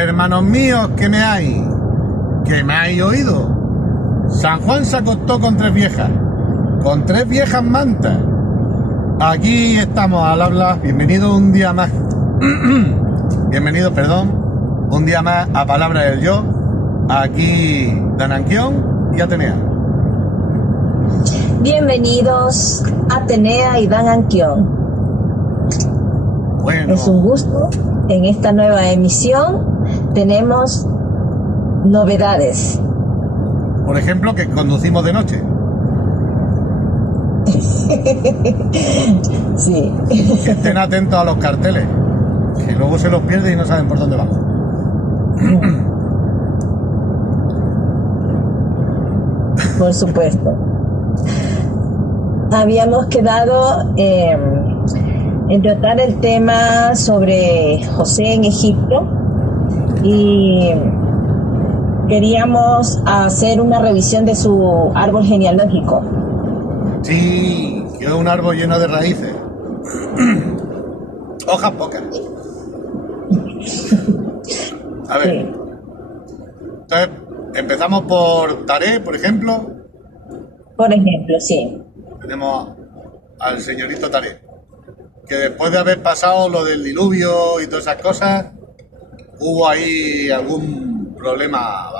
Hermanos míos, ¿qué me hay? ¿Qué me hay oído? San Juan se acostó con 3 viejas, con 3 viejas mantas. Aquí estamos al habla. Bienvenido un día más. Bienvenido, perdón, un día más a Palabra del Yo. Aquí Dan Anquión y Atenea. Bienvenidos Atenea y Dan Anquión. Bueno. Es un gusto. En esta nueva emisión tenemos novedades. Por ejemplo, que conducimos de noche. Sí. Que estén atentos a los carteles, que luego se los pierden y no saben por dónde vamos. Por supuesto. Habíamos quedado en tratar el tema sobre José en Egipto y queríamos hacer una revisión de su árbol genealógico. Sí, quedó un árbol lleno de raíces. Hojas pocas. A ver. Sí. Entonces, empezamos por Taré, por ejemplo. Por ejemplo, sí. Tenemos al señorito Taré, que después de haber pasado lo del diluvio y todas esas cosas, hubo ahí algún problema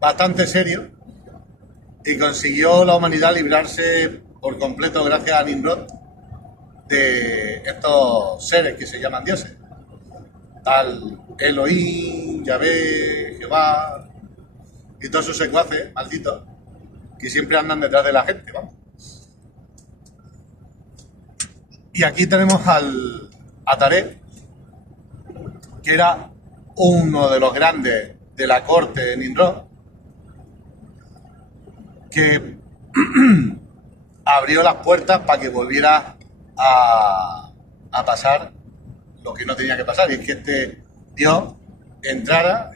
bastante serio y consiguió la humanidad librarse por completo gracias a Nimrod de estos seres que se llaman dioses, tal Elohim, Yahvé, Jehová y todos sus secuaces malditos que siempre andan detrás de la gente, vamos. Y aquí tenemos a Taré, que era uno de los grandes de la corte de Nimrod, que abrió las puertas para que volviera a pasar lo que no tenía que pasar, y es que este Dios entrara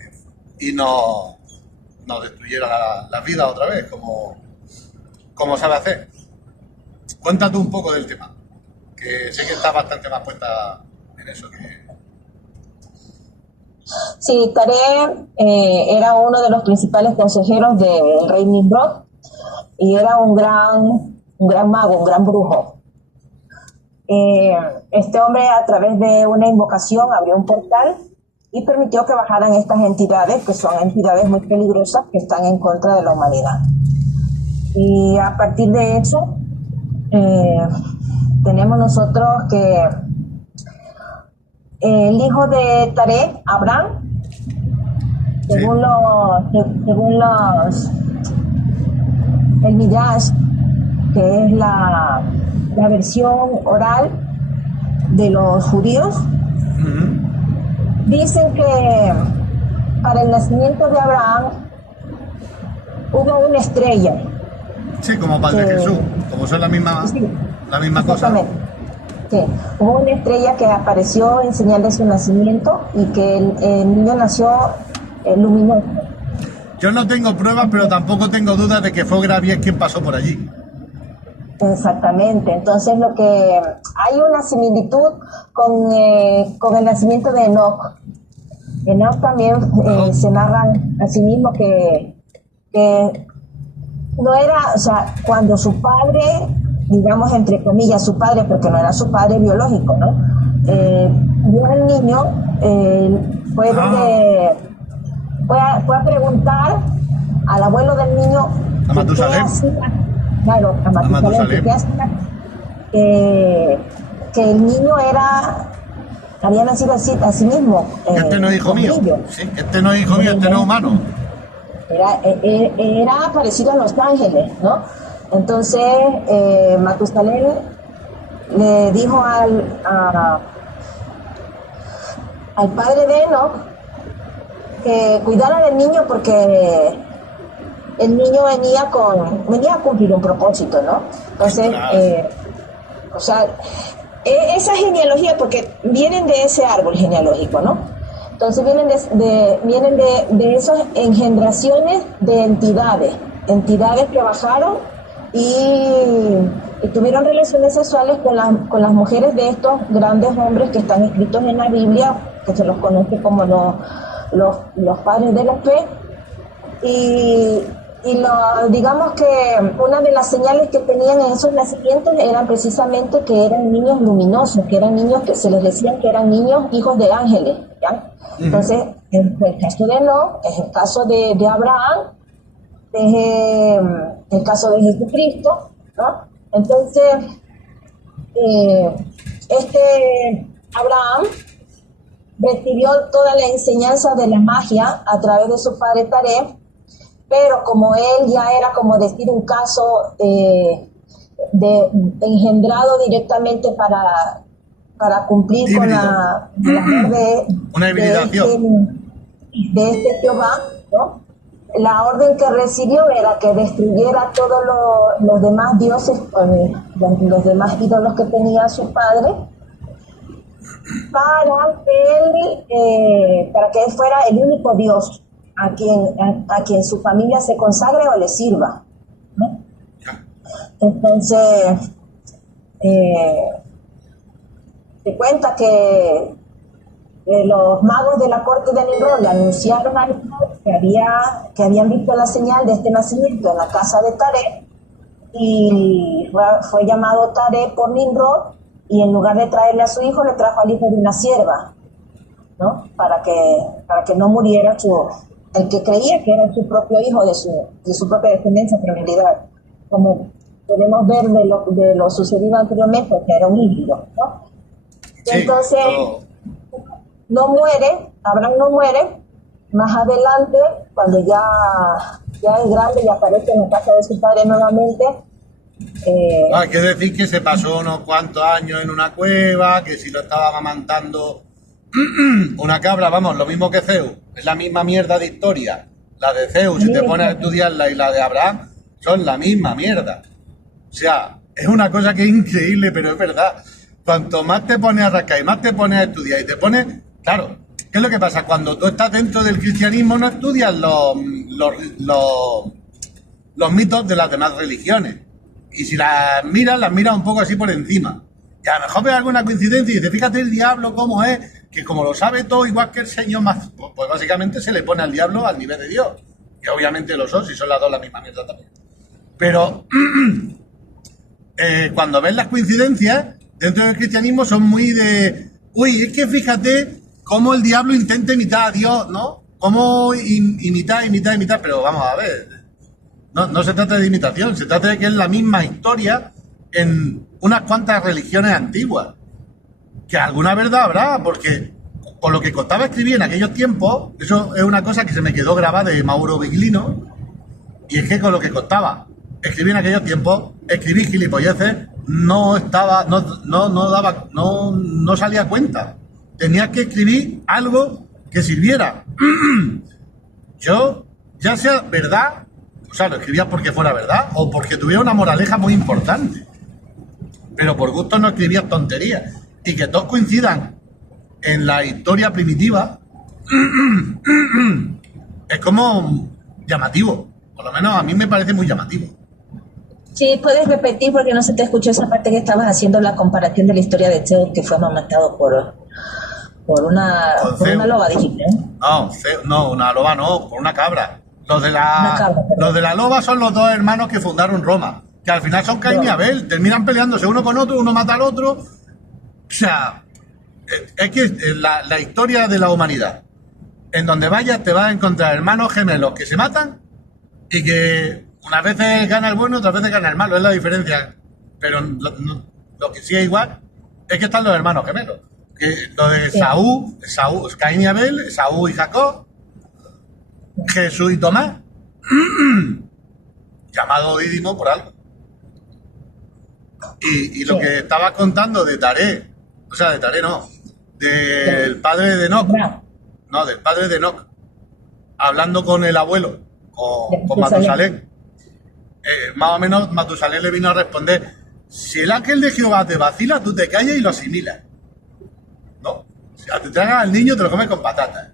y nos destruyera la vida otra vez, como sabe hacer. Cuéntate un poco del tema, que sé que está bastante más puesta en eso que... Sí, Taré era uno de los principales consejeros del rey Nimrod y era un gran mago, un gran brujo. Este hombre, a través de una invocación, abrió un portal y permitió que bajaran estas entidades, que son entidades muy peligrosas que están en contra de la humanidad. Y a partir de eso, tenemos nosotros que el hijo de Taré, Abraham, según el Midrash, que es la versión oral de los judíos, dicen que para el nacimiento de Abraham hubo una estrella. Sí, como para el de Jesús, como son la misma cosa. Sí, hubo una estrella que apareció en señal de su nacimiento y que el niño nació luminoso. Yo no tengo pruebas, pero tampoco tengo dudas de que fue Gravier quien pasó por allí. Exactamente, entonces hay una similitud con el nacimiento de Enoch. Enoch también se narra a sí mismo que no era, o sea, cuando su padre, digamos entre comillas su padre, porque no era su padre biológico, ¿no? Vio al niño, fue a preguntar al abuelo del niño a Matusalem. Claro, a Matusalem, que el niño había nacido a sí mismo. Este no es hijo mío. Sí, este no es hijo mío, este no es humano. Era parecido a los ángeles, ¿no? Entonces, Matusalem le dijo al padre de Enoch que cuidara del niño porque el niño venía a cumplir un propósito, ¿no? Entonces, esa genealogía, porque vienen de ese árbol genealógico, ¿no? Entonces vienen de esas engendraciones de entidades que bajaron y tuvieron relaciones sexuales con las mujeres de estos grandes hombres que están escritos en la Biblia, que se los conoce como los padres de la fe, digamos que una de las señales que tenían en esos nacimientos eran precisamente que eran niños luminosos, que eran niños que se les decían que eran niños hijos de ángeles, ¿ya? Entonces, en el caso de Enoc, es el caso de Abraham, es el caso de Jesucristo, ¿no? Entonces, Abraham recibió toda la enseñanza de la magia a través de su padre Taré, pero como él ya era, como decir, un caso engendrado directamente para cumplir con la una hibridación de este Jehová, ¿no? La orden que recibió era que destruyera todos los demás dioses, los demás ídolos que tenía su padre, para que él fuera el único Dios a quien su familia se consagre o le sirva, ¿no? Entonces, se cuenta que los magos de la corte de Nimrod le anunciaron a Nimrod que habían visto la señal de este nacimiento en la casa de Taré, y fue llamado Taré por Nimrod, y en lugar de traerle a su hijo, le trajo al hijo de una sierva, ¿no? Para que no muriera el que creía que era su propio hijo de su propia descendencia, pero en realidad, como podemos ver de lo sucedido anteriormente, que era un híbrido, ¿no? Sí, entonces, no muere, Abraham no muere. Más adelante, cuando ya es grande y aparece en la casa de su padre nuevamente. Hay que decir que se pasó unos cuantos años en una cueva, que si lo estaba amamantando una cabra, vamos, lo mismo que Zeus, es la misma mierda de historia. La de Zeus, si te pones a estudiarla, y la de Abraham, son la misma mierda. O sea, es una cosa que es increíble, pero es verdad. Cuanto más te pones a rascar y más te pones a estudiar y te pones... Claro, ¿qué es lo que pasa? Cuando tú estás dentro del cristianismo no estudias los mitos de las demás religiones. Y si las miras un poco así por encima. Y a lo mejor ves alguna coincidencia y dices, fíjate el diablo cómo es, que como lo sabe todo, igual que el Señor, más, pues básicamente se le pone al diablo al nivel de Dios. Que obviamente lo son, si son las dos la misma mierda también. Pero cuando ves las coincidencias dentro del cristianismo son muy de... Uy, es que fíjate cómo el diablo intenta imitar a Dios, ¿no? Cómo imitar, pero vamos a ver. No se trata de imitación, se trata de que es la misma historia en unas cuantas religiones antiguas. Que alguna verdad habrá, porque con lo que costaba escribir en aquellos tiempos, eso es una cosa que se me quedó grabada de Mauro Biglino, y es que con lo que costaba escribir en aquellos tiempos, escribir gilipolleces no salía a cuenta. Tenías que escribir algo que sirviera. Yo, ya sea verdad, o sea, lo escribía porque fuera verdad o porque tuviera una moraleja muy importante. Pero por gusto no escribías tonterías. Y que todos coincidan en la historia primitiva es como llamativo. Por lo menos a mí me parece muy llamativo. Sí, puedes repetir porque no se te escuchó esa parte que estabas haciendo la comparación de la historia de Zeus, que fue amamantado por una loba, dijiste, ¿no? No, una loba no, por una cabra. Los de cabra, los de la loba son los dos hermanos que fundaron Roma, que al final son Caín y Abel, terminan peleándose uno con otro, uno mata al otro. O sea, es que la historia de la humanidad, en donde vayas te vas a encontrar hermanos gemelos que se matan y que unas veces gana el bueno, otras veces gana el malo, es la diferencia. Pero lo que sí es igual es que están los hermanos gemelos. Que lo de Saúl, Caín y Abel, Saúl y Jacob, Jesús y Tomás, llamado Dídimo por algo. Y lo que estaba contando de Taré, o sea, de Taré no, del padre de Enoc, del padre de Enoc, hablando con el abuelo, con Matusalén. Más o menos Matusalén le vino a responder, si el ángel de Jehová te vacila, tú te callas y lo asimilas. ¿No? Si te tragas al niño, te lo comes con patatas.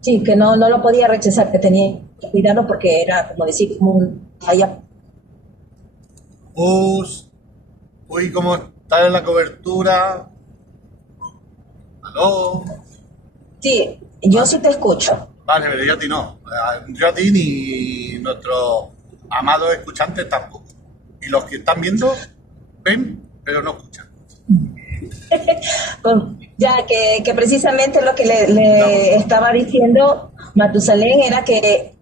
Sí, que no lo podía rechazar, que tenía que cuidarlo porque era, como decir, como un... Uy, ¿cómo ¿Estás en la cobertura? ¿Aló? Sí, yo sí te escucho. Vale, pero yo a ti no. Yo a ti ni nuestros amados escuchantes tampoco. Y los que están viendo, ven, pero no escuchan. Pues, ya que precisamente lo que le No. estaba diciendo Matusalén era que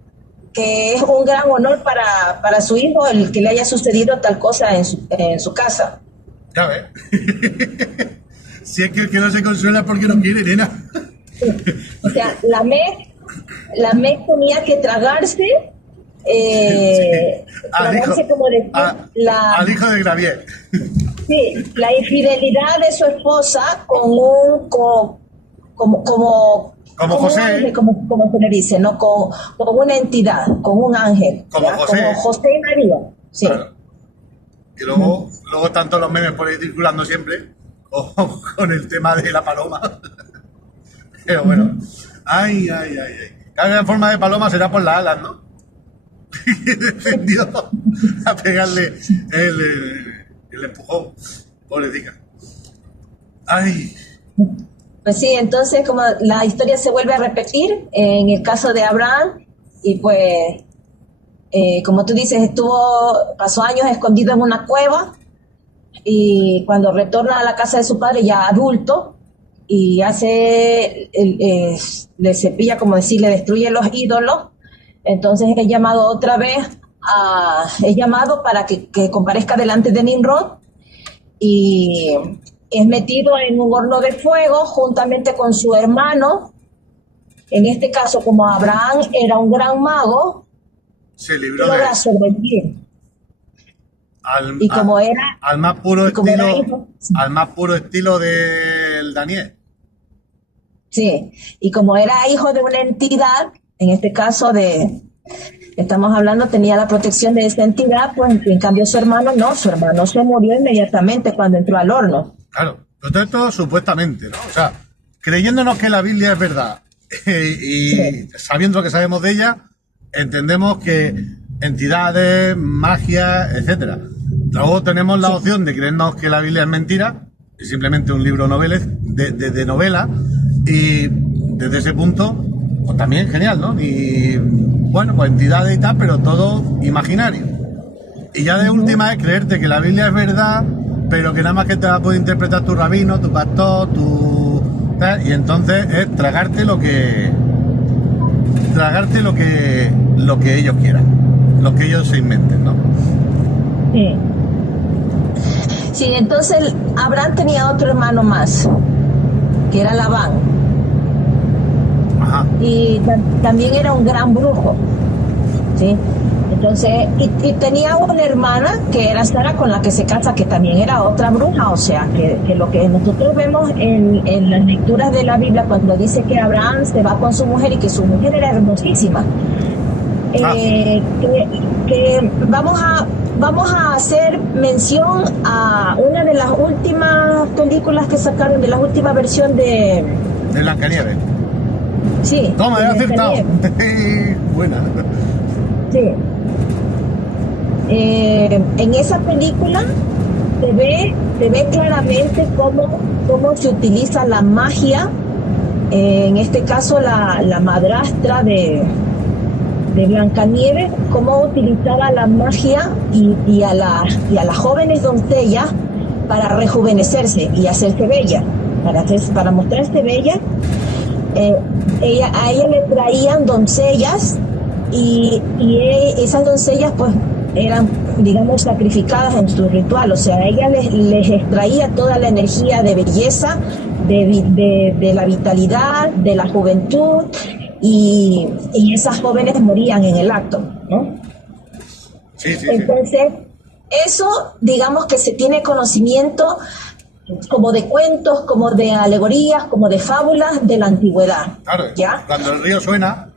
es un gran honor para su hijo el que le haya sucedido tal cosa en su casa. Ya ves. Si es que el que no se consuela es porque no quiere, nena. O sea, la MEC tenía que tragarse, Al hijo, como decir, al hijo de Gravier. sí, la infidelidad de su esposa con un, como José. un ángel, como se le dice, ¿no? Con una entidad, con un ángel. Como ¿ya? José. Como José y María. Sí. Claro. Y luego están todos los memes por ahí circulando siempre con el tema de la paloma. Pero bueno. Ay. Cada forma de paloma será por las alas, ¿no? Defendió a pegarle el empujón. Pobrecita. Ay. Pues sí, entonces como la historia se vuelve a repetir en el caso de Abraham y pues como tú dices, pasó años escondido en una cueva y cuando retorna a la casa de su padre ya adulto y le cepilla, como decir, le destruye los ídolos, entonces es llamado otra vez, es llamado para que comparezca delante de Nimrod y es metido en un horno de fuego juntamente con su hermano. En este caso, como Abraham era un gran mago, se libró logra sobrevivir. Y como era al más puro estilo, al más puro estilo del Daniel. Sí, y como era hijo de una entidad, en este caso estamos hablando, tenía la protección de esa entidad, pues en cambio su hermano se murió inmediatamente cuando entró al horno. Claro, todo esto supuestamente, ¿no? O sea, creyéndonos que la Biblia es verdad y sabiendo lo que sabemos de ella, entendemos que entidades, magia, etcétera. Luego tenemos la opción de creernos que la Biblia es mentira, es simplemente un libro de novela, y desde ese punto, pues también genial, ¿no? Y bueno, pues entidades y tal, pero todo imaginario. Y ya de última es creerte que la Biblia es verdad, pero que nada más que te la puede interpretar tu rabino, tu pastor, y entonces es tragarte lo que ellos quieran, lo que ellos se inventen, ¿no? Sí. Sí, entonces Abraham tenía otro hermano más, que era Labán. Ajá. Y también era un gran brujo, ¿sí? Entonces, y tenía una hermana que era Sara, con la que se casa, que también era otra bruja. O sea, que lo que nosotros vemos en las lecturas de la Biblia, cuando dice que Abraham se va con su mujer y que su mujer era hermosísima, que vamos a hacer mención a una de las últimas películas que sacaron, de la última versión de Blancanieves. Sí. Toma, he acertado. Buena. Sí. En esa película se ve claramente cómo se utiliza la magia, en este caso la madrastra de Blancanieves, cómo utilizaba la magia y a las jóvenes doncellas para rejuvenecerse y hacerse bella, para mostrarse bella. A ella le traían doncellas y esas doncellas pues eran, digamos, sacrificadas en su ritual. O sea, ella les extraía toda la energía de belleza, de la vitalidad, de la juventud, y esas jóvenes morían en el acto, ¿no? Sí. Entonces, eso, digamos que se tiene conocimiento como de cuentos, como de alegorías, como de fábulas de la antigüedad. Claro, ¿ya? Cuando el río suena.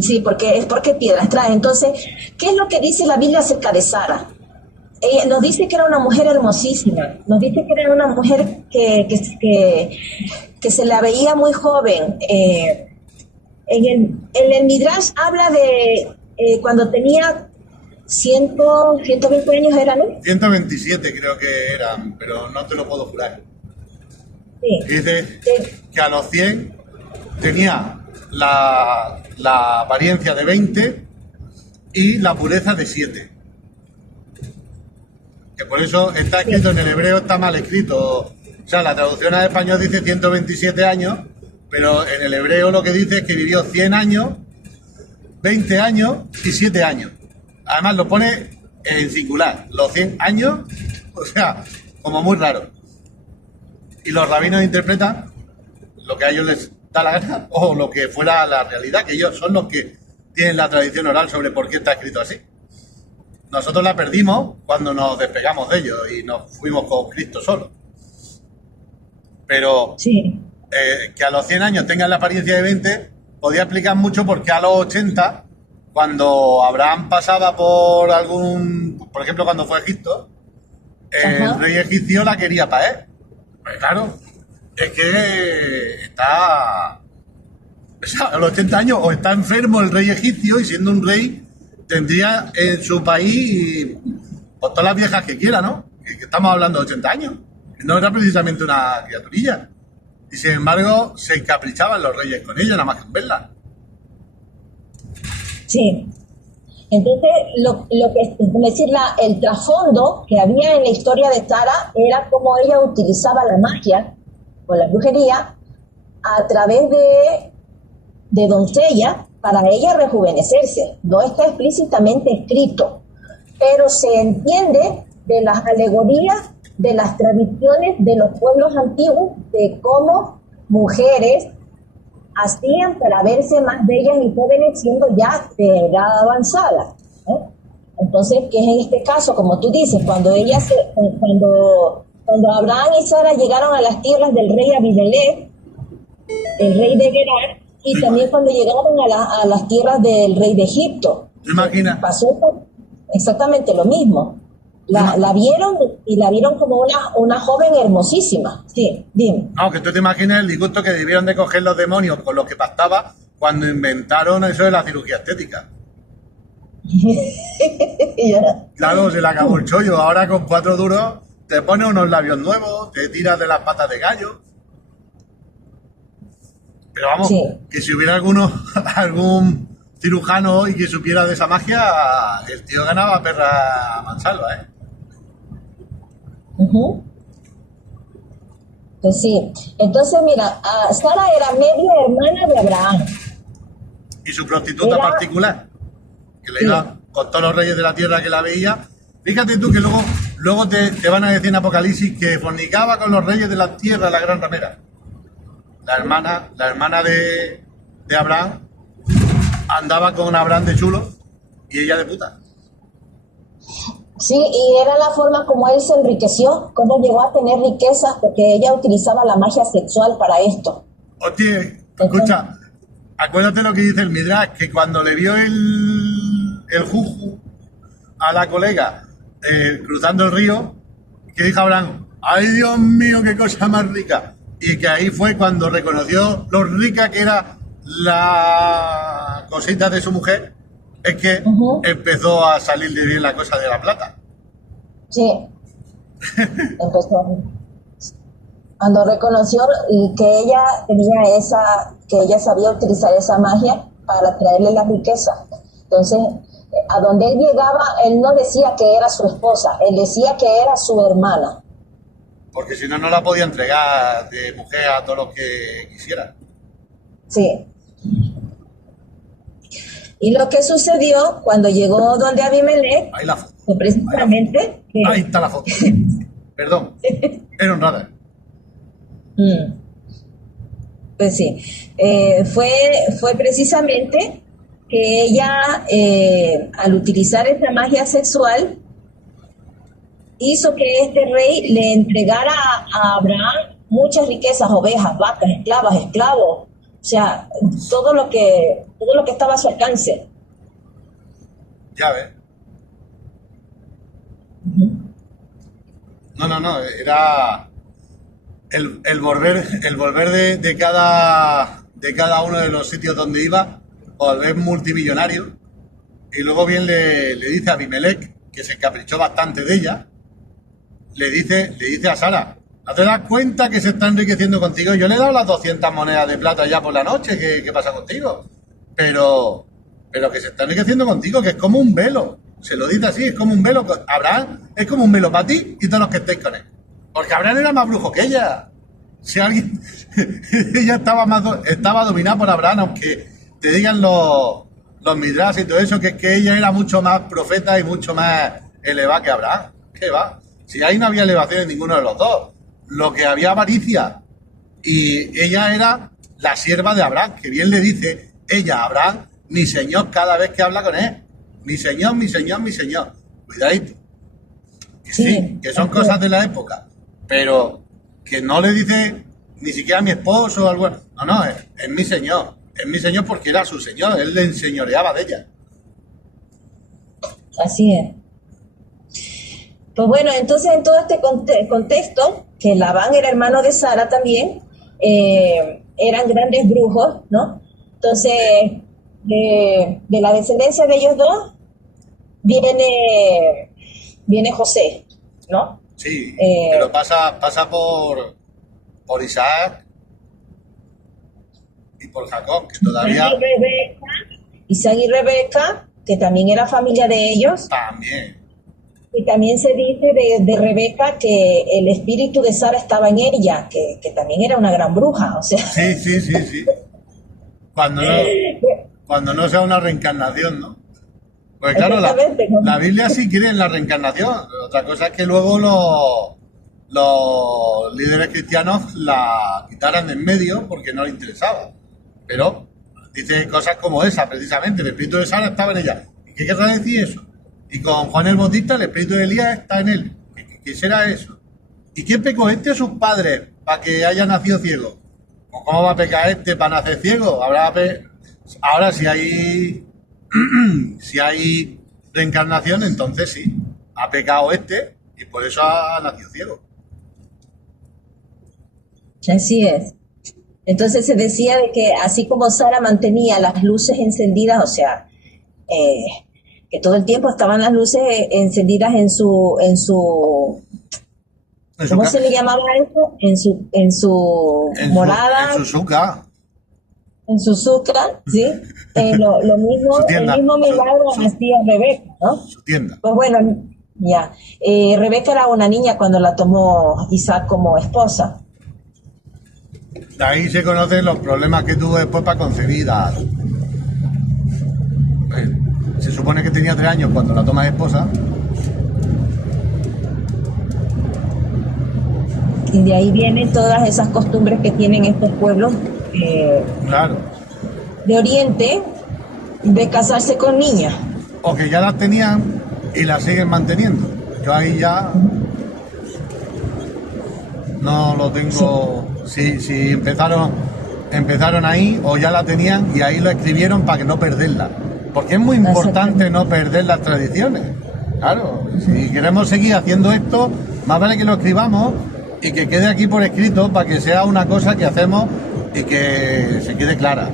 Sí, porque piedras trae. Entonces, ¿qué es lo que dice la Biblia acerca de Sara? Ella nos dice que era una mujer hermosísima, nos dice que era una mujer que se la veía muy joven. En el Midrash habla de cuando tenía 120 años eran, ¿no? 127 creo que eran, pero no te lo puedo jurar. Sí. Y dice Sí. que a los 100 tenía la apariencia de 20 y la pureza de 7. Que por eso está escrito en el hebreo, está mal escrito. O sea, la traducción al español dice 127 años, pero en el hebreo lo que dice es que vivió 100 años, 20 años y 7 años. Además lo pone en singular, los 100 años, o sea, como muy raro. Y los rabinos interpretan lo que a ellos les da la gana o lo que fuera la realidad, que ellos son los que tienen la tradición oral sobre por qué está escrito así. Nosotros la perdimos cuando nos despegamos de ellos y nos fuimos con Cristo solo. Pero Sí. que a los 100 años tengan la apariencia de 20 podía explicar mucho porque a los 80, cuando Abraham pasaba por por ejemplo, cuando fue a Egipto, Ajá. el rey egipcio la quería para él. Pues claro, es que está, o sea, a los 80 años o está enfermo el rey egipcio y siendo un rey tendría en su país pues, todas las viejas que quiera, ¿no? Que estamos hablando de 80 años. No era precisamente una criaturilla. Y sin embargo, se encaprichaban los reyes con ella, nada más que en verla. Sí. Entonces, lo que es decir, el trasfondo que había en la historia de Sara era cómo ella utilizaba la magia o la brujería a través de doncella para ella rejuvenecerse. No está explícitamente escrito, pero se entiende de las alegorías, de las tradiciones de los pueblos antiguos, de cómo mujeres hacían para verse más bellas y jóvenes siendo ya de edad avanzada, ¿no? Entonces, que es en este caso, como tú dices, cuando Abraham y Sara llegaron a las tierras del rey Abimelech, el rey de Gerar, y también cuando llegaron a las tierras del rey de Egipto, ¿Te imaginas? pasó exactamente lo mismo. La vieron y la vieron como una joven hermosísima. Sí, dime. No, que tú te imaginas el disgusto que debieron de coger los demonios con los que pactaba cuando inventaron eso de la cirugía estética. Claro, se le acabó el chollo. Ahora con 4 duros te pones unos labios nuevos, te tiras de las patas de gallo. Pero vamos, Sí. que si hubiera algún cirujano y que supiera de esa magia, el tío ganaba perra mansalva, ¿eh? Ujú. Pues sí. Entonces, mira, Sara era media hermana de Abraham. Y su prostituta Era- particular, que le Sí. iba con todos los reyes de la tierra que la veía. Fíjate tú que luego te van a decir en Apocalipsis que fornicaba con los reyes de la tierra, la gran ramera. La hermana de Abraham andaba con Abraham de chulo y ella de puta. Sí, y era la forma como él se enriqueció, cómo llegó a tener riquezas, porque ella utilizaba la magia sexual para esto. Hostia, escucha, acuérdate lo que dice el Midrash, que cuando le vio el juju a la colega cruzando el río, que dijo Abraham, ¡ay Dios mío, qué cosa más rica! Y que ahí fue cuando reconoció lo rica que era la cosita de su mujer, es que Ujú. empezó a salir de bien la cosa de la plata. Sí, empezó. Cuando reconoció que ella que ella sabía utilizar esa magia para traerle la riqueza. Entonces, a donde él llegaba, él no decía que era su esposa, él decía que era su hermana. Porque si no, no la podía entregar de mujer a todos los que quisiera. Sí. Y lo que sucedió cuando llegó donde Abimelech Ahí la foto. fue precisamente que... Ahí está la foto. Perdón. Era un radar. Mm, pues sí, fue precisamente que ella, al utilizar esa magia sexual, hizo que este rey le entregara a Abraham muchas riquezas, ovejas, vacas, esclavos, o sea, todo lo que estaba a su alcance. Ya ves. No, era el volver de cada uno de los sitios donde iba, volver multimillonario, y luego bien le dice a Abimelech, que se encaprichó bastante de ella, le dice a Sara, ¿no te das cuenta que se está enriqueciendo contigo? Yo le he dado las 200 monedas de plata ya por la noche, ¿qué pasa contigo? Pero que se está enriqueciendo contigo, que es como un velo. Se lo dice así, es como un velo. Abraham es como un velo para ti y todos los que estéis con él. Porque Abraham era más brujo que ella. Si alguien... ella estaba dominada por Abraham, aunque te digan los Midrash y todo eso, que es que ella era mucho más profeta y mucho más elevada que Abraham. ¿Qué va? Si ahí no había elevación en ninguno de los dos. Lo que había avaricia. Y ella era la sierva de Abraham, que bien le dice ella a Abraham, mi señor, cada vez que habla con él. Mi señor, mi señor, mi señor. Cuidadito. Que sí, que son cosas de la época. Pero que no le dice ni siquiera a mi esposo o algo. No, es mi señor. Es mi señor porque era su señor. Él le enseñoreaba de ella. Así es. Pues bueno, entonces en todo este contexto, que Labán era hermano de Sara también, eran grandes brujos, ¿no? Entonces, de la descendencia de ellos dos, viene José, ¿no? Sí, pero pasa por Isaac y por Jacob, que todavía... Isaac y Rebeca, que también era familia de ellos. También. Y también se dice de Rebeca que el espíritu de Sara estaba en ella, que también era una gran bruja, o sea... Sí. Cuando no sea una reencarnación, ¿no? Pues claro, la Biblia sí cree en la reencarnación. Otra cosa es que luego los líderes cristianos la quitaran de en medio porque no les interesaba. Pero dice cosas como esa, precisamente. El espíritu de Sara estaba en ella. ¿Y qué querrá decir eso? Y con Juan el Bautista el espíritu de Elías está en él. ¿Qué será eso? ¿Y quién pecó este a sus padres para que haya nacido ciego? ¿O cómo va a pecar este para nacer ciego? Ahora si hay reencarnación, entonces sí, ha pecado este y por eso ha nacido ciego. Así es. Entonces se decía de que así como Sara mantenía las luces encendidas, o sea, que todo el tiempo estaban las luces encendidas en su ¿cómo se le llamaba eso? En su morada. En su suca. En su sucra, ¿sí? Lo mismo, el mismo milagro hacía Rebeca, ¿no? Su tienda. Pues bueno, ya. Rebeca era una niña cuando la tomó Isaac como esposa. De ahí se conocen los problemas que tuvo después para concebir se supone que tenía 3 años cuando la toma de esposa. Y de ahí vienen todas esas costumbres que tienen estos pueblos Claro. de Oriente de casarse con niñas. O que ya las tenían y las siguen manteniendo. Yo ahí ya no lo tengo. Sí. Si empezaron ahí o ya la tenían y ahí lo escribieron para que no perderla. Porque es muy importante no perder las tradiciones. Claro, si queremos seguir haciendo esto, más vale que lo escribamos y que quede aquí por escrito para que sea una cosa que hacemos y que se quede clara.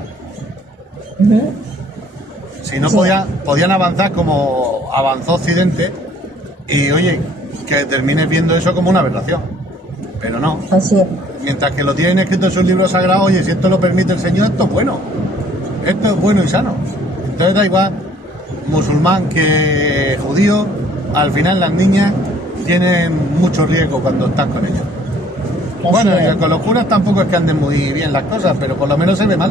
Si no podían avanzar como avanzó Occidente y oye, que termines viendo eso como una aberración. Pero no. Así es. Mientras que lo tienen escrito en sus libros sagrados, oye, si esto lo permite el Señor, esto es bueno. Esto es bueno y sano. Entonces da igual musulmán que judío, al final las niñas tienen mucho riesgo cuando están con ellos. Bueno, y con los curas tampoco es que anden muy bien las cosas, pero por lo menos se ve mal.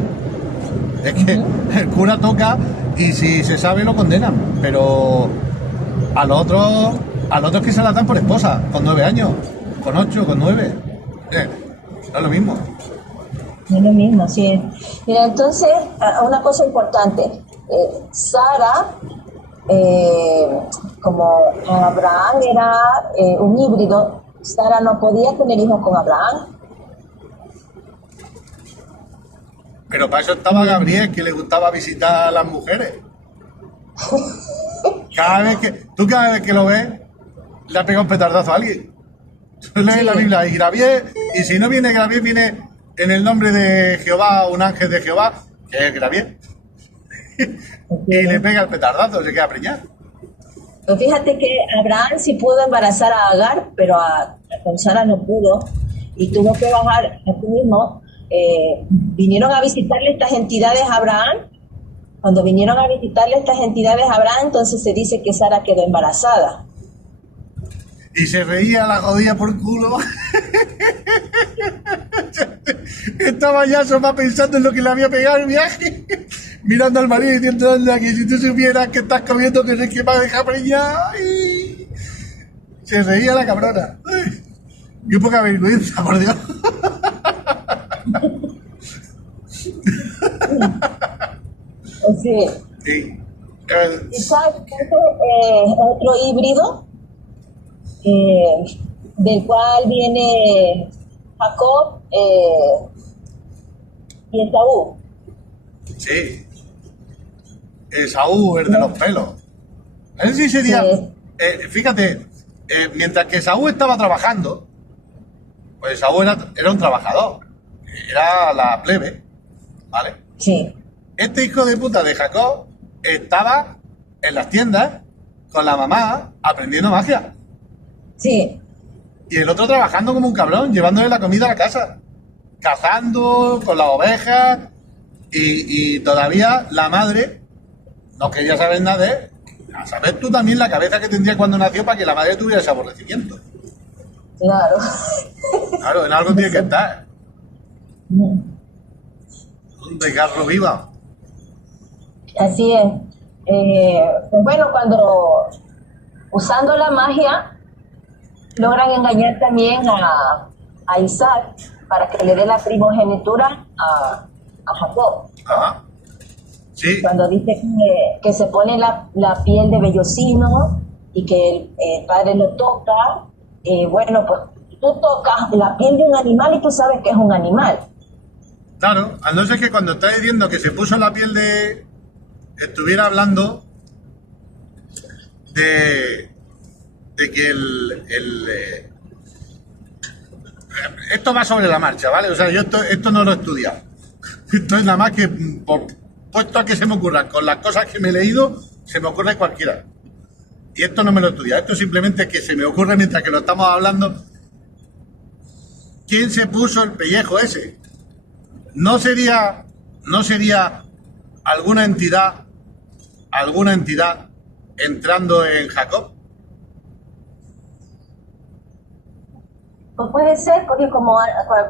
Es que el cura toca y si se sabe lo condenan, pero a los otros que se la dan por esposa, con 9 años, con 8, con 9. No es lo mismo. No es lo mismo, sí. Mira, entonces, una cosa importante. Sara, como Abraham era un híbrido, Sara no podía tener hijos con Abraham. Pero para eso estaba Gabriel, que le gustaba visitar a las mujeres. Cada vez que lo ves, le ha pegado un petardazo a alguien. Tú lees la Biblia y Gabriel, y si no viene Gabriel, viene en el nombre de Jehová, un ángel de Jehová, que es Gabriel. y le pega el petardazo, se queda preñado. Pues fíjate que Abraham sí pudo embarazar a Agar, pero con Sara no pudo y tuvo que bajar a sí mismo. Vinieron a visitarle estas entidades a Abraham. Cuando vinieron a visitarle estas entidades a Abraham, entonces se dice que Sara quedó embarazada. Y se reía la jodida por culo. Estaba ya solo pensando en lo que le había pegado el viaje. Mirando al marido y diciendo, anda, que si tú supieras que estás comiendo que se que va a dejar preñada. Ay. Se reía la cabrona. Ay. Qué poca vergüenza, por Dios. Sí. Sí. ¿Sabes? Otro híbrido del cual viene Jacob y Esaú. Sí. Esaú, el de los pelos. Él sí sería. Sí. Fíjate, mientras que Esaú estaba trabajando, pues Esaú era un trabajador. Era la plebe, ¿vale? Sí. Este hijo de puta de Jacob estaba en las tiendas con la mamá aprendiendo magia. Sí. Y el otro trabajando como un cabrón, llevándole la comida a la casa. Cazando con las ovejas. Y todavía la madre, no quería saber nada de él. A saber tú también la cabeza que tendría cuando nació para que la madre tuviera ese aborrecimiento. Claro. Claro, en algo tiene que estar. Un desgarro viva. Así es. Pues bueno, cuando usando la magia logran engañar también a Isaac para que le dé la primogenitura a Jacob. Ajá. Sí. Cuando dice que se pone la piel de vellocino y que el padre lo toca, bueno, pues tú tocas la piel de un animal y tú sabes que es un animal. Claro, a no ser que cuando está diciendo que se puso la piel de... estuviera hablando de que esto va sobre la marcha, ¿vale? O sea, yo esto no lo he estudiado. Esto es nada más que, puesto a que se me ocurran, con las cosas que me he leído, se me ocurre cualquiera. Y esto no me lo he estudiado, esto simplemente es que se me ocurre mientras que lo estamos hablando. ¿Quién se puso el pellejo ese? ¿No sería alguna entidad entrando en Jacob? Pues puede ser, porque como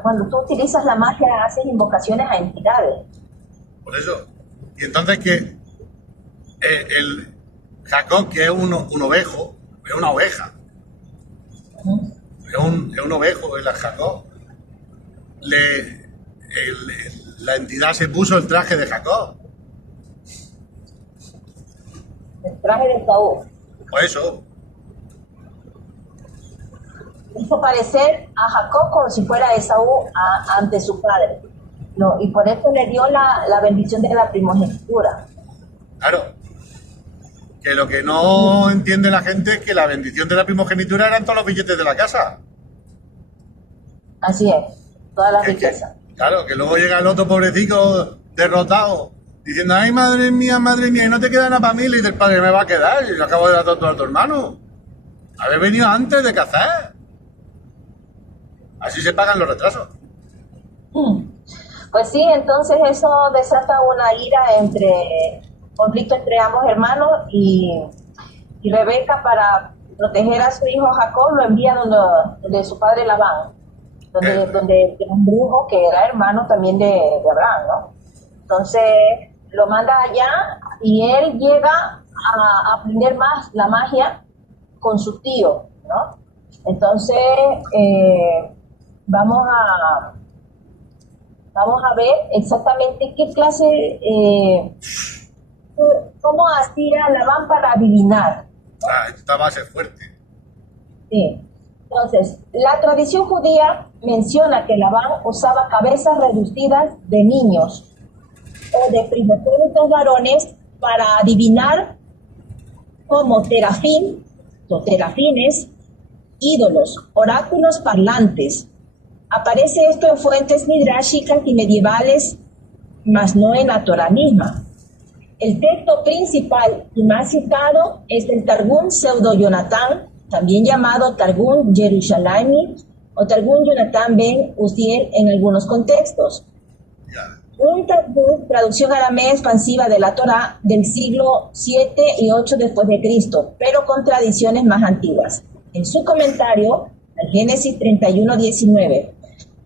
cuando tú utilizas la magia haces invocaciones a entidades. Por eso. Y entonces que el Jacob, que es un ovejo, es una oveja. Es un ovejo, el Jacob. La entidad se puso el traje de Jacob. El traje de Esaú. Por eso. Hizo parecer a Jacob como si fuera Esaú ante su padre. No, y por eso le dio la bendición de la primogenitura. Claro. Que lo que no entiende la gente es que la bendición de la primogenitura eran todos los billetes de la casa. Así es, todas las riquezas. Claro, que luego llega el otro pobrecito derrotado diciendo, ay, madre mía, y no te queda nada para mí, y del padre me va a quedar, y yo acabo de dar todo a tu hermano. Haber venido antes de cazar. Así se pagan los retrasos. Pues sí, entonces eso desata una conflicto entre ambos hermanos y Rebeca, para proteger a su hijo Jacob, lo envía donde su padre Labán, donde un brujo que era hermano también de Abraham, ¿no? Entonces lo manda allá y él llega a aprender más la magia con su tío, ¿no? Entonces vamos a ver exactamente qué clase, cómo hacía Labán para adivinar. Esta base es fuerte. Sí. Entonces, la tradición judía menciona que Labán usaba cabezas reducidas de niños o de primogénitos varones para adivinar como terafines, ídolos, oráculos parlantes. Aparece esto en fuentes midráshicas y medievales, mas no en la Torah misma. El texto principal y más citado es el Targum Pseudo-Yonatán, también llamado Targum Yerushalmi o Targum Yonatán ben Uziel en algunos contextos. Un Targum, traducción aramea expansiva de la Torá del siglo 7 y 8 después de Cristo, pero con tradiciones más antiguas. En su comentario, al Génesis 31:19,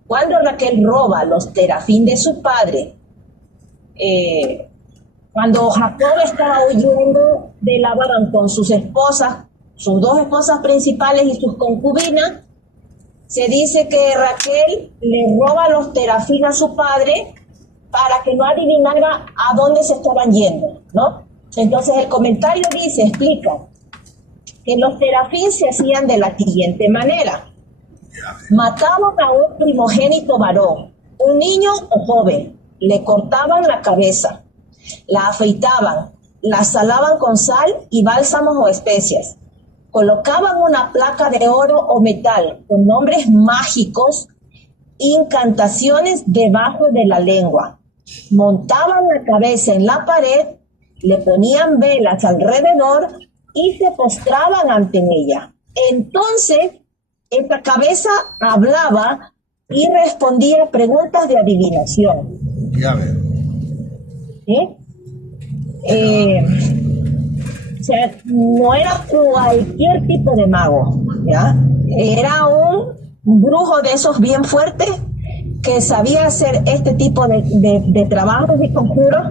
cuando Raquel roba los terafín de su padre, cuando Jacob estaba huyendo de Labán con sus esposas, sus dos esposas principales y sus concubinas, se dice que Raquel le roba los terafín a su padre para que no adivinara a dónde se estaban yendo, ¿no? Entonces el comentario explica que los terafín se hacían de la siguiente manera. Mataban a un primogénito varón, un niño o joven, le cortaban la cabeza, la afeitaban, la salaban con sal y bálsamos o especias, colocaban una placa de oro o metal con nombres mágicos, incantaciones debajo de la lengua, montaban la cabeza en la pared, le ponían velas alrededor y se postraban ante ella. Entonces, esta cabeza hablaba y respondía preguntas de adivinación. Ya veo. ¿Sí? O sea, no era cualquier tipo de mago, ¿ya? Era un brujo de esos bien fuertes que sabía hacer este tipo de trabajos y conjuros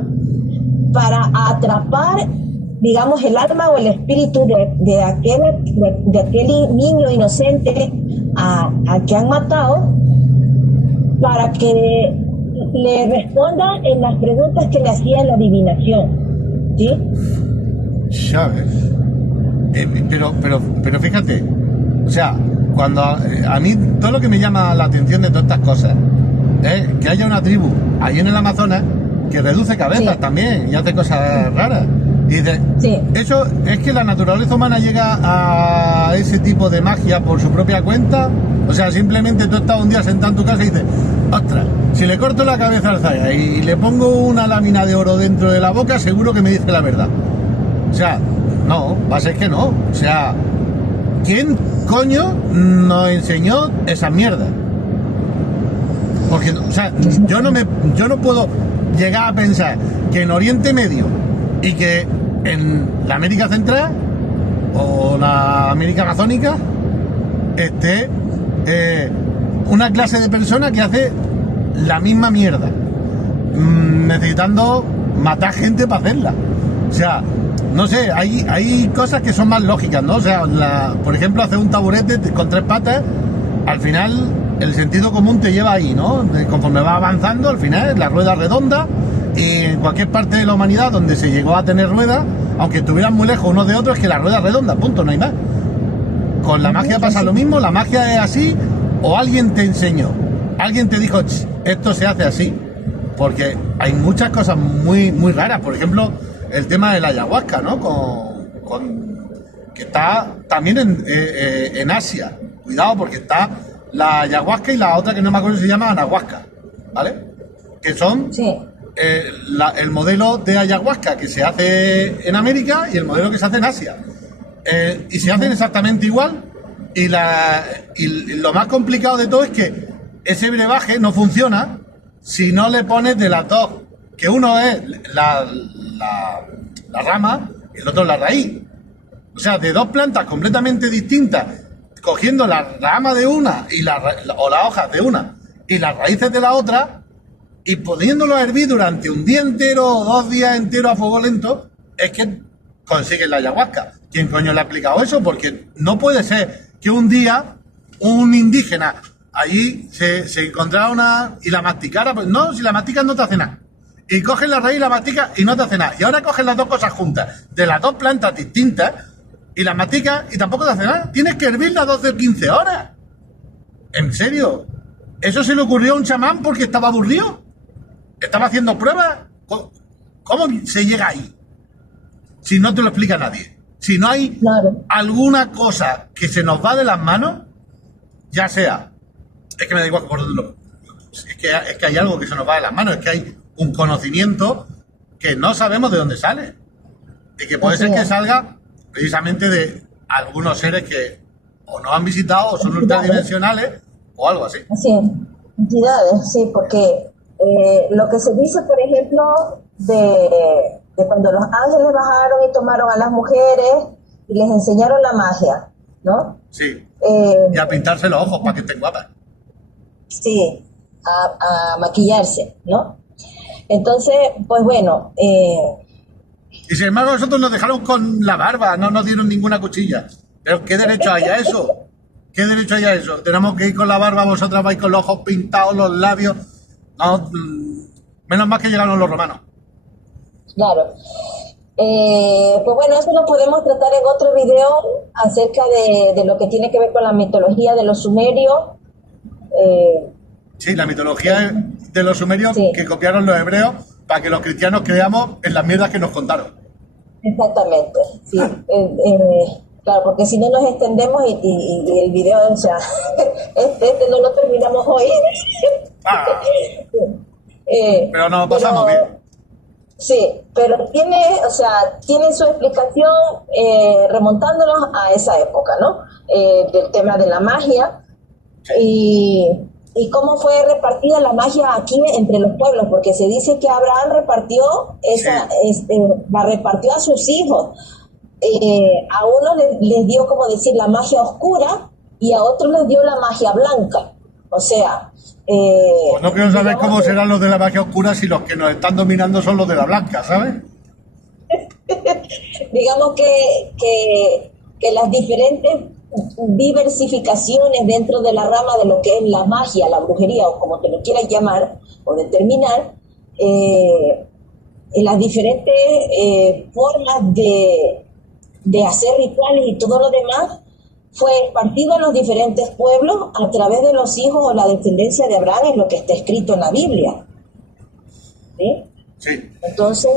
para atrapar, digamos, el alma o el espíritu de aquel niño inocente a que han matado, para que le responda en las preguntas que le hacía en la adivinación, ¿sí? ¿Sabes? Pero fíjate, o sea, cuando a mí todo lo que me llama la atención de todas estas cosas es que haya una tribu ahí en el Amazonas que reduce cabezas, sí, también y hace cosas raras. Y dice, sí, eso es que la naturaleza humana llega a ese tipo de magia por su propia cuenta. O sea, simplemente tú estás un día sentado en tu casa y dices, ostras, si le corto la cabeza al Zaya y le pongo una lámina de oro dentro de la boca, seguro que me dice la verdad. O sea, no, va a ser que no. O sea, ¿quién coño nos enseñó esa mierda? Porque, o sea, yo no puedo llegar a pensar que en Oriente Medio y que en la América Central o la América Amazónica esté una clase de persona que hace la misma mierda, necesitando matar gente para hacerla. O sea, no sé, hay cosas que son más lógicas, ¿no? O sea, por ejemplo, hacer un taburete con 3 patas, al final el sentido común te lleva ahí, ¿no? Conforme va avanzando, al final la rueda redonda, y en cualquier parte de la humanidad donde se llegó a tener ruedas, aunque estuvieran muy lejos unos de otros, es que la rueda es redonda, punto, no hay más. Con la magia pasa lo mismo, la magia es así, o alguien te enseñó, alguien te dijo, esto se hace así, porque hay muchas cosas muy, muy raras. Por ejemplo, el tema de la ayahuasca, ¿no? Que está también en Asia. Cuidado, porque está la ayahuasca y la otra que no me acuerdo si se llama anahuasca, ¿vale? Que son, sí, el modelo de ayahuasca que se hace en América y el modelo que se hace en Asia. Y se hacen exactamente igual. Y lo más complicado de todo es que ese brebaje no funciona si no le pones de las dos, que uno es la rama y el otro la raíz. O sea, de dos plantas completamente distintas, cogiendo la rama de una o las hojas de una y las raíces de la otra, y poniéndolo a hervir durante un día entero o 2 días enteros a fuego lento, es que consigues la ayahuasca. ¿Quién coño le ha aplicado eso? Porque no puede ser que un día un indígena allí se encontrara una y la masticara. Pues no, si la masticas no te hace nada. Y coges la raíz y la masticas y no te hace nada. Y ahora coges las dos cosas juntas, de las dos plantas distintas, y las masticas y tampoco te hace nada. Tienes que hervirla 12 o 15 horas. ¿En serio? ¿Eso se le ocurrió a un chamán porque estaba aburrido? ¿Estaba haciendo pruebas? ¿Cómo se llega ahí? Si no te lo explica nadie. Si no hay alguna cosa que se nos va de las manos, ya sea, es que me da igual que por dónde es que hay algo que se nos va de las manos, es que hay un conocimiento que no sabemos de dónde sale. Y que puede Así ser que es. salga precisamente de algunos seres que o no han visitado o son ultradimensionales o algo así. Así es. Entidades, sí, porque lo que se dice, por ejemplo, de cuando los ángeles bajaron y tomaron a las mujeres y les enseñaron la magia, ¿no? Sí. Eh, Y a pintarse los ojos para que estén guapas. sí, a maquillarse, ¿no? Entonces, pues bueno, Y sin embargo, nosotros nos dejaron con la barba, no nos dieron ninguna cuchilla. Pero ¿qué derecho hay a eso? ¿Qué derecho hay a eso? Tenemos que ir con la barba, vosotras vais con los ojos pintados, los labios. No, menos mal que llegaron los romanos. claro. Pues bueno, eso lo podemos tratar en otro video acerca de lo que tiene que ver con la mitología de los sumerios. Eh, Sí, la mitología de los sumerios Sí. que copiaron los hebreos para que los cristianos creamos en las mierdas que nos contaron. Exactamente, sí. Claro, porque si no nos extendemos y el video, o sea, este no lo terminamos hoy. Ah, Eh, pero nos lo pasamos pero- bien. Sí, pero tiene, o sea, tiene su explicación remontándonos a esa época, ¿no? Del tema de la magia y cómo fue repartida la magia aquí entre los pueblos, porque se dice que Abraham repartió la repartió a sus hijos. A uno les dio, como decir, la magia oscura y a otros les dio la magia blanca. O sea, Pues no quiero saber digamos cómo que- serán los de la magia oscura si los que nos están dominando son los de la blanca, ¿sabes? digamos que las diferentes diversificaciones dentro de la rama de lo que es la magia, la brujería o como te lo quieras llamar o determinar, en las diferentes formas de hacer rituales y todo lo demás, fue partido a los diferentes pueblos a través de los hijos o la descendencia de Abraham, es lo que está escrito en la Biblia. ¿Sí? Sí. Entonces,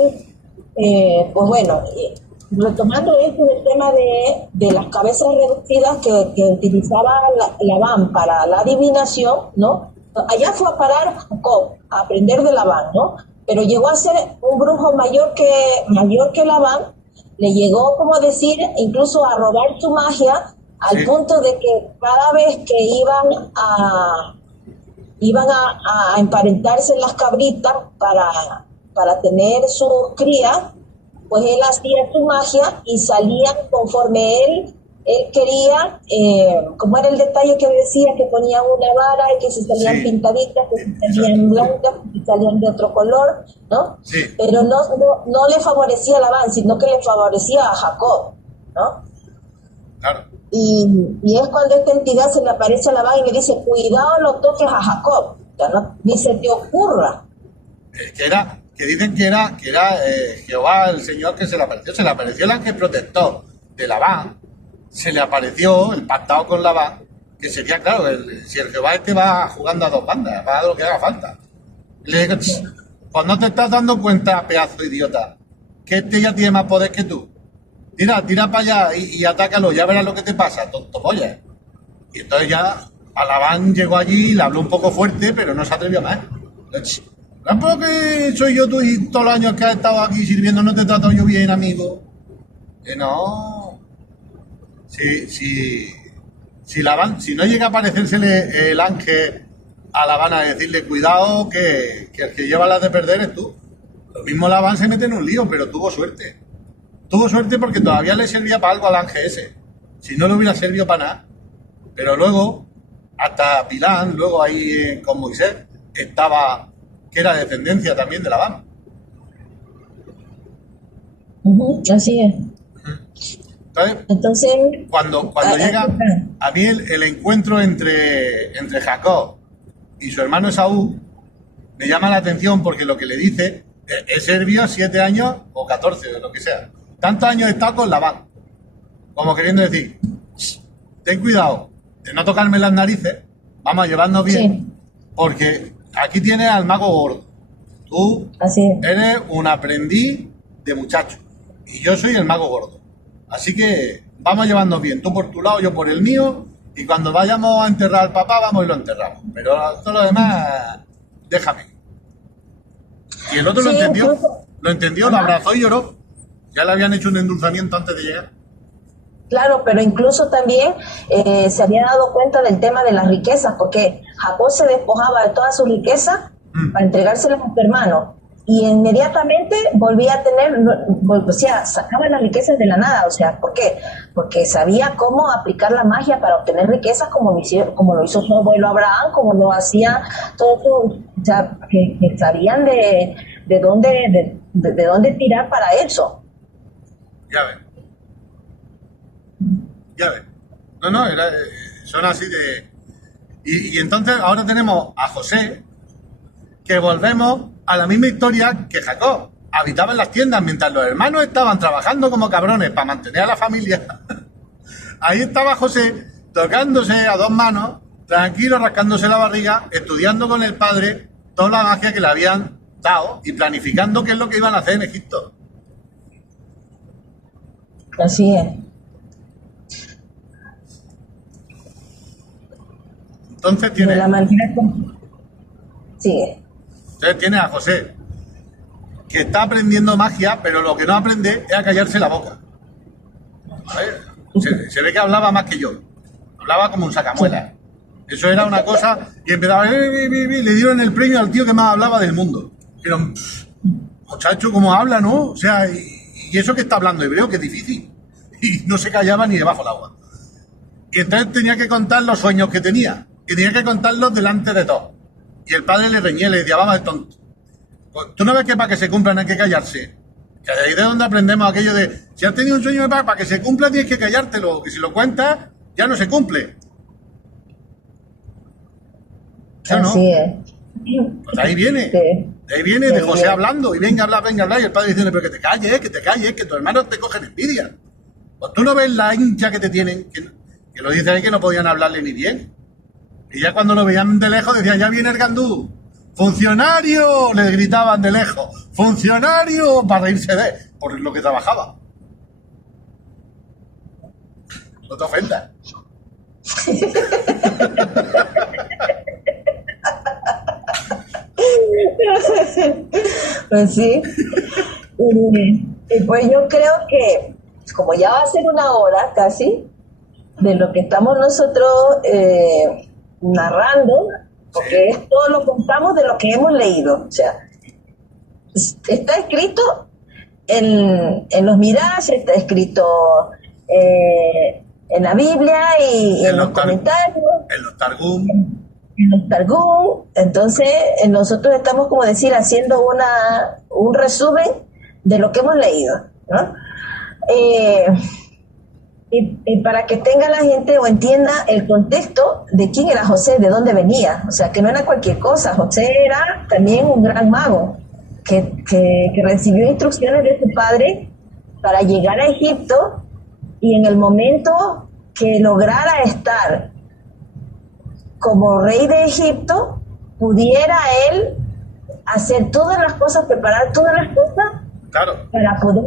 pues bueno, retomando esto del tema de las cabezas reducidas que utilizaba Labán para la adivinación, ¿no? Allá fue a parar Jacob, a aprender de Labán, ¿no? Pero llegó a ser un brujo mayor que Labán, le llegó, como decir, incluso a robar su magia, al Sí. punto de que cada vez que iban a emparentarse las cabritas para tener sus crías, pues él hacía su magia y salían conforme él quería, como era el detalle que decía, que ponían una vara y que se salían Sí. pintaditas, que se Exacto. salían blancas, que se salían de otro color, ¿no? Sí. Pero no le favorecía a Labán, sino que le favorecía a Jacob, ¿no? Claro. Y es cuando esta entidad se le aparece a Labán y le dice, cuidado, no toques a Jacob, ya no, ni se te ocurra. Que dicen que era Jehová, el Señor, que se le apareció el ángel protector de Labán, se le apareció el pactado con Labán, que sería, claro, si el Jehová este va jugando a dos bandas, va a lo que haga falta. Le digo, pues no te estás dando cuenta, pedazo de idiota, que este ya tiene más poder que tú. Tira para allá y atácalo, ya verás lo que te pasa, tonto polla. Y entonces ya Labán llegó allí, le habló un poco fuerte, pero no se atrevió más. Tampoco que soy yo tú y todos los años que has estado aquí sirviendo no te trato yo bien, amigo. Que no. Si no llega a aparecérsele el ángel a Labán a decirle cuidado que el que lleva las de perder es tú. Lo mismo Labán se mete en un lío, pero tuvo suerte. Tuvo suerte porque todavía le servía para algo al ángel ese. Si no le hubiera servido para nada. Pero luego, hasta Bilán, luego ahí con Moisés, estaba, que era descendencia también de Labán. Así es. Entonces, Entonces, cuando llega, a mí el encuentro entre Jacob y su hermano Esaú me llama la atención porque lo que le dice es servido 7 años o 14 o lo que sea. Tantos años he estado con Labán. Como queriendo decir, ten cuidado de no tocarme las narices, vamos a llevarnos bien, sí, porque aquí tienes al mago gordo. Tú así es. eres un aprendiz de muchacho y yo soy el mago gordo. Así que vamos a llevarnos bien, tú por tu lado, yo por el mío, y cuando vayamos a enterrar al papá, vamos y lo enterramos. Pero todo lo demás, déjame. Y el otro lo Sí, entendió. Lo entendió, lo abrazó y lloró. Ya le habían hecho un endulzamiento antes de llegar. Claro, pero incluso también se había dado cuenta del tema de las riquezas, porque Jacob se despojaba de todas sus riquezas para entregárselas a su hermano. Y inmediatamente volvía a tener, o sea, sacaba las riquezas de la nada. O sea, ¿por qué? Porque sabía cómo aplicar la magia para obtener riquezas, como lo hizo su abuelo Abraham, como lo hacía todo su, o sea, que sabían de dónde tirar para eso. Ya ves. Ya ves. No, son así de... Y entonces ahora tenemos a José, que volvemos a la misma historia que Jacob. Habitaba en las tiendas mientras los hermanos estaban trabajando como cabrones para mantener a la familia. Ahí estaba José tocándose a dos manos, tranquilo, rascándose la barriga, estudiando con el padre toda la magia que le habían dado y planificando qué es lo que iban a hacer en Egipto. Así es. Entonces De la manera como... Sigue. Entonces tiene a José, que está aprendiendo magia, pero lo que no aprende es a callarse la boca. Se ve que hablaba más que yo. Hablaba como un sacamuelas. Eso era una cosa, y empezaba, le dieron el premio al tío que más hablaba del mundo. Pero, muchacho, ¿cómo habla, no? O sea, y eso que está hablando hebreo, que es difícil. Y no se callaba ni debajo del agua. Y entonces tenía que contar los sueños que tenía. Y tenía que contarlos delante de todos. Y el padre le reñía, le decía, vamos, tonto. ¿Tú no ves que para que se cumplan hay que callarse? Que de ahí de donde aprendemos aquello de, si has tenido un sueño de paz, para que se cumpla tienes que callártelo, que si lo cuentas, ya no se cumple. ¿Sí o no? Así es. Pues ahí viene. Sí. De ahí viene, de José hablando, y venga a hablar, y el padre diciendo, pero que te calles, que tus hermanos te cogen envidia. Pues tú no ves la hincha que te tienen, que lo dice ahí que no podían hablarle ni bien. Y ya cuando lo veían de lejos decían, ya viene el gandú. ¡Funcionario! Le gritaban de lejos. ¡Funcionario! Para reírse de él, por lo que trabajaba. No te ofendas. Pues sí. Y pues yo creo que, como ya va a ser una hora casi, de lo que estamos nosotros narrando, porque esto lo contamos de lo que hemos leído. O sea, está escrito en los Midrash, está escrito en la Biblia y en los comentarios. En los Targum. En los Targum. Entonces, nosotros estamos, como decir, haciendo un resumen de lo que hemos leído, ¿no? Y para que tenga la gente o entienda el contexto de quién era José, de dónde venía. O sea, que no era cualquier cosa. José era también un gran mago que recibió instrucciones de su padre para llegar a Egipto, y en el momento que lograra estar como rey de Egipto, pudiera él hacer todas las cosas, preparar todas las cosas, claro, para poder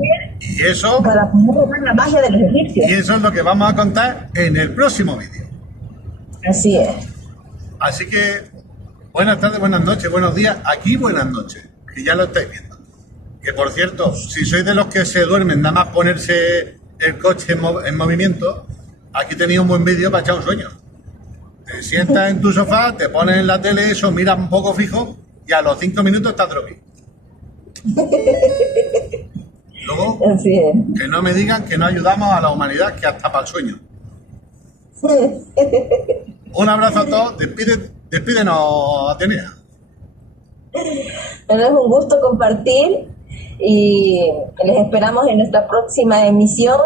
robar la magia de los egipcios. Y eso es lo que vamos a contar en el próximo vídeo. Así es. Así que, buenas tardes, buenas noches, buenos días. Aquí buenas noches, que ya lo estáis viendo. Que por cierto, si sois de los que se duermen nada más ponerse el coche en movimiento, aquí tenéis un buen vídeo para echar un sueño. Te sientas en tu sofá, te pones en la tele eso, miras un poco fijo y a los 5 minutos estás dormido. Luego, así es. Que no me digan que no ayudamos a la humanidad, que hasta para el sueño. Un abrazo a todos, despídenos, Atenea. Bueno, es un gusto compartir y les esperamos en nuestra próxima emisión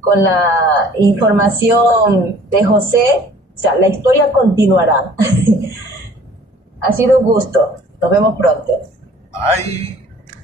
con la información de José. O sea, la historia continuará. Ha sido un gusto. Nos vemos pronto. Bye.